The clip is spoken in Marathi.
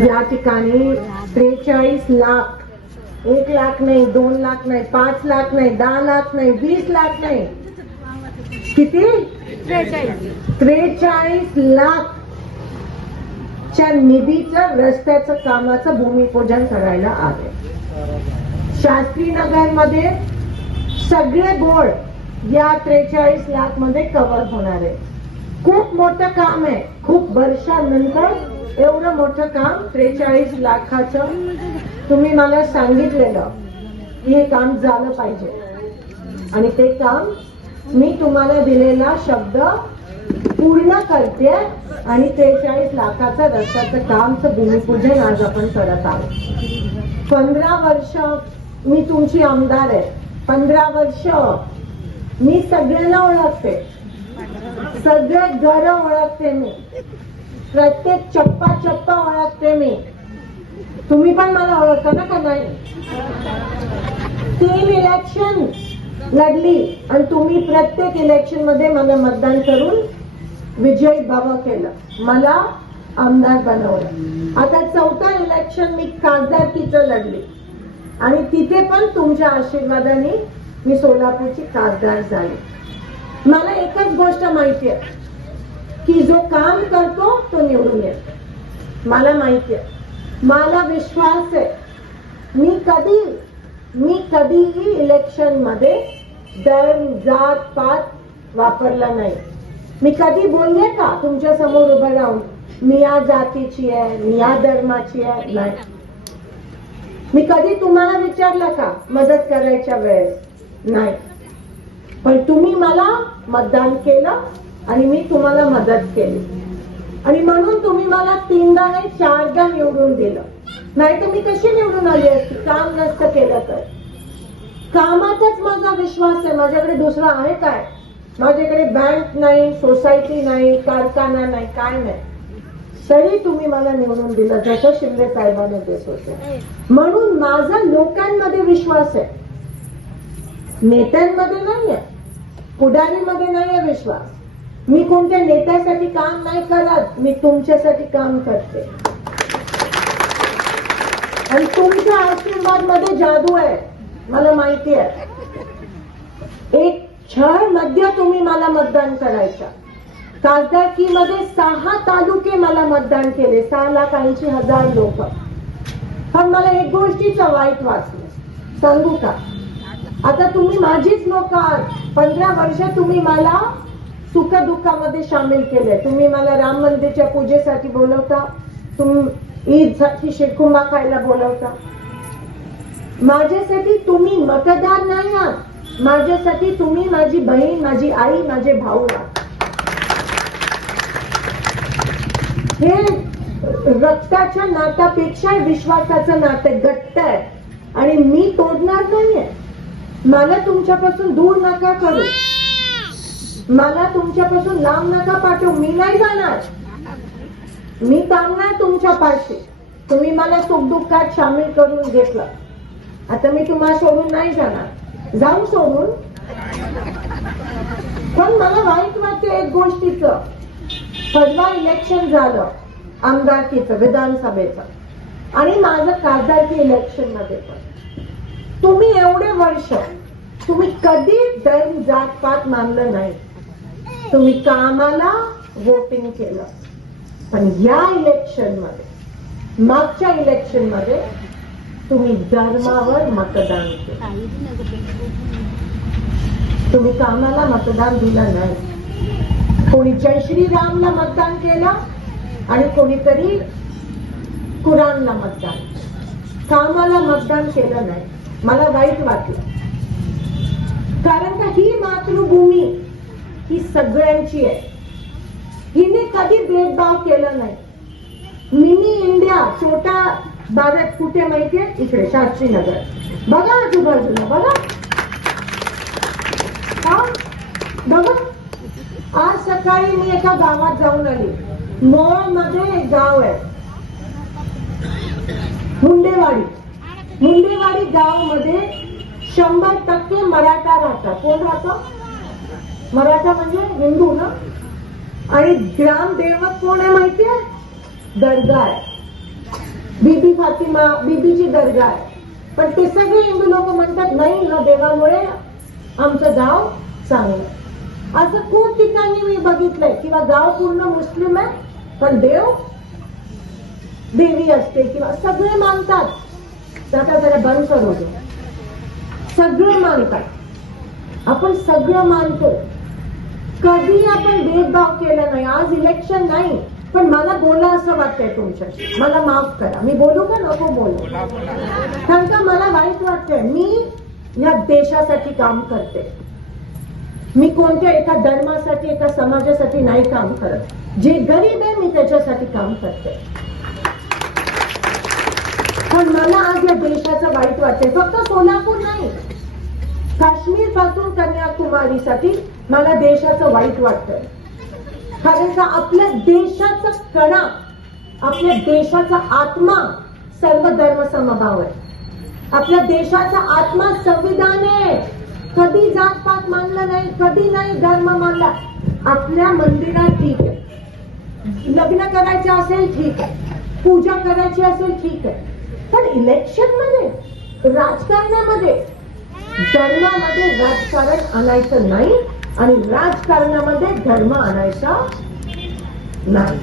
या ठिकाणी 43 लाख, 1 लाख नाही, 2 लाख नाही, 5 लाख नाही, 10 लाख नाही, 20 लाख नाही, किती 43 लाख च्या निधीचं रस्त्याचं कामाचं भूमिपूजन करायला आले. शास्त्रीनगरमध्ये सगळे बोर्ड या 43 लाख मध्ये कव्हर होणार आहे. खूप मोठं काम आहे. खूप वर्षानंतर एवढं मोठं काम 43 लाखाचं तुम्ही मला सांगितलेलं की हे काम झालं पाहिजे आणि ते काम मी तुम्हाला दिलेला शब्द पूर्ण करते आणि 43 लाखाचं रस्त्याचं कामचं भूमिपूजन आज आपण करत आहोत. 15 वर्ष मी तुमची आमदार आहे. 15 वर्ष मी सगळ्यांना ओळखते, सगळे घर ओळखते, मी प्रत्येक चप्पा चप्पा ओळखते मी. तुम्ही पण मला ओळखता ना का नाही? 3 इलेक्शन लढली आणि तुम्ही प्रत्येक इलेक्शन मध्ये मला मतदान करून विजयी भव केलं, मला आमदार बनवलं. आता 4थं इलेक्शन मी खासदारकीचं लढली आणि तिथे पण तुमच्या आशीर्वादाने मी सोलापूरची खासदार झाली. मला एकच गोष्ट माहिती आहे की जो काम करतो तो निवडून येतो. मला माहिती आहे, मला विश्वास आहे. मी कधीही इलेक्शन मध्ये धर्म जात पात वापरला नाही. मी कधी बोलले का तुमच्या समोर उभं राहून मी या जातीची आहे, मी या धर्माची आहे? नाही. मी कधी तुम्हाला विचारलं का मदत करायच्या वेळेस? नाही. पण तुम्ही मला मतदान केलं आणि मी तुम्हाला मदत केली आणि म्हणून तुम्ही मला 3दा नाही 4दा निवडून दिलं. नाही तर मी कशी निवडून आली असती काम नसतं केलं तर? कामातच माझा विश्वास आहे. माझ्याकडे दुसरं आहे काय? माझ्याकडे बँक नाही, सोसायटी नाही, कारखाना नाही, काय नाही. तरी तुम्ही मला निवडून दिलं जसं शिंदे साहेबांनी देत होते. म्हणून माझा लोकांमध्ये विश्वास आहे, नेत्यांमध्ये नाहीये, पुढारीमध्ये नाहीये विश्वास. मी कोणत्या नेत्यासाठी काम नाही करत, मी तुमच्यासाठी काम करते आणि तुमच्या आशीर्वाद मध्ये जादू आहे, मला माहिती आहे. एक क्षण मध्ये तुम्ही मला मतदान करायचं. खासदारकीमध्ये 6 तालुके मला मतदान केले, 6,80,000 लोक. पण मला एक गोष्टीचं वाईट वाटलं, सांगू का? आता तुम्ही माझीच लोक आहात. 15 वर्ष तुम्ही मला सुख दुःखामध्ये सामील केले. तुम्ही मला राम मंदिरच्या पूजेसाठी बोलवता, तुम्ही ईदसाठी शिरखुंबा खायला बोलवता. माझ्यासाठी तुम्ही मतदार नाही आहात, माझ्यासाठी तुम्ही माझी बहीण, माझी आई, माझे भाऊ आहात. हे रक्ताच्या नात्यापेक्षा विश्वासाचं नातं घट्ट आहे आणि मी तोडणार नाहीये. मला तुमच्यापासून दूर नका करू, मला तुमच्यापासून लांब नका पाठवू. मी नाही जाणार, मी थांबणार तुमच्या पाशी. तुम्ही मला सुखदुःखात सामील करून घेतलं, आता मी तुम्हाला सोडून नाही जाणार. जाऊ सोडून, पण मला वाईट वाटतं एक गोष्टीचं. परवा इलेक्शन झालं आमदारकीचं, विधानसभेचं आणि माझं खासदारकी इलेक्शन मध्ये पण. तुम्ही एवढे वर्ष तुम्ही कधी धर्म जात पात मानलं नाही, तुम्ही कामाला वोटिंग केलं. पण या इलेक्शन मध्ये, मागच्या इलेक्शन मध्ये तुम्ही धर्मावर मतदान केलं, तुम्ही कामाला मतदान दिलं नाही. कोणी जय श्रीरामला मतदान केलं आणि कोणीतरी कुराणला मतदान, कामाला मतदान केलं नाही. मला वाईट वाटलं, कारण का ही मातृभूमी ही सगळ्यांची आहे. हिने कधी भेदभाव केला नाही. मिनी इंडिया, छोटा भारत कुठे माहितीये? इकडे शास्त्रीनगर. बघा आजूबाजूला, बघा बघा. आज सकाळी मी एका गावात जाऊन आली. मोळ मध्ये एक गाव आहे मुंडेवाडी. मुंडेवाडी गाव मध्ये 100% मराठा राहतात. कोण राहतं? मराठा म्हणजे हिंदू ना. आणि ग्रामदेवत कोण आहे माहितीये? दर्गा आहे. बीबी फातिमा, बीबीची दर्गा आहे. पण ते सगळे हिंदू लोक म्हणतात नाही, ह्या देवामुळे आमचं गाव चांगलं. असं खूप ठिकाणी मी बघितलंय किंवा गाव पूर्ण मुस्लिम आहे पण देवी असते किंवा सगळे मानतात. आता जरा बंद करू दे. सगळे मानतात, आपण सगळं मानतो. कधी आपण भेदभाव केला नाही. आज इलेक्शन नाही पण मला बोला असं वाटतंय तुमच्याशी. मला माफ करा, मी बोलू का नको बोलू? कारण का मला वाईट वाटतंय. मी या देशासाठी काम करते. मी कोणत्या एका धर्मासाठी एका समाजासाठी नाही काम करत. जे गरीब आहे मी त्याच्यासाठी काम करते. पण मला आज या देशाचं वाईट वाटतंय. फक्त सोलापूर नाही, काश्मीर पासून कन्याकुमारीसाठी मला देशाचं वाईट वाटतंय. कारण का आपल्या देशाचा कणा, आपल्या देशाचा आत्मा सर्व धर्म समभाव आहे. आपल्या देशाचा आत्मा संविधान आहे. कधी जातपात मानलं नाही, कधी नाही धर्म मानला. आपल्या मंदिरात ठीक आहे, लग्न करायचं असेल ठीक आहे, पूजा करायची असेल ठीक आहे, पण इलेक्शन मध्ये, राजकारणामध्ये, धर्मामध्ये राजकारण आणायचं नाही आणि राजकारणामध्ये धर्म आणायचा नाही.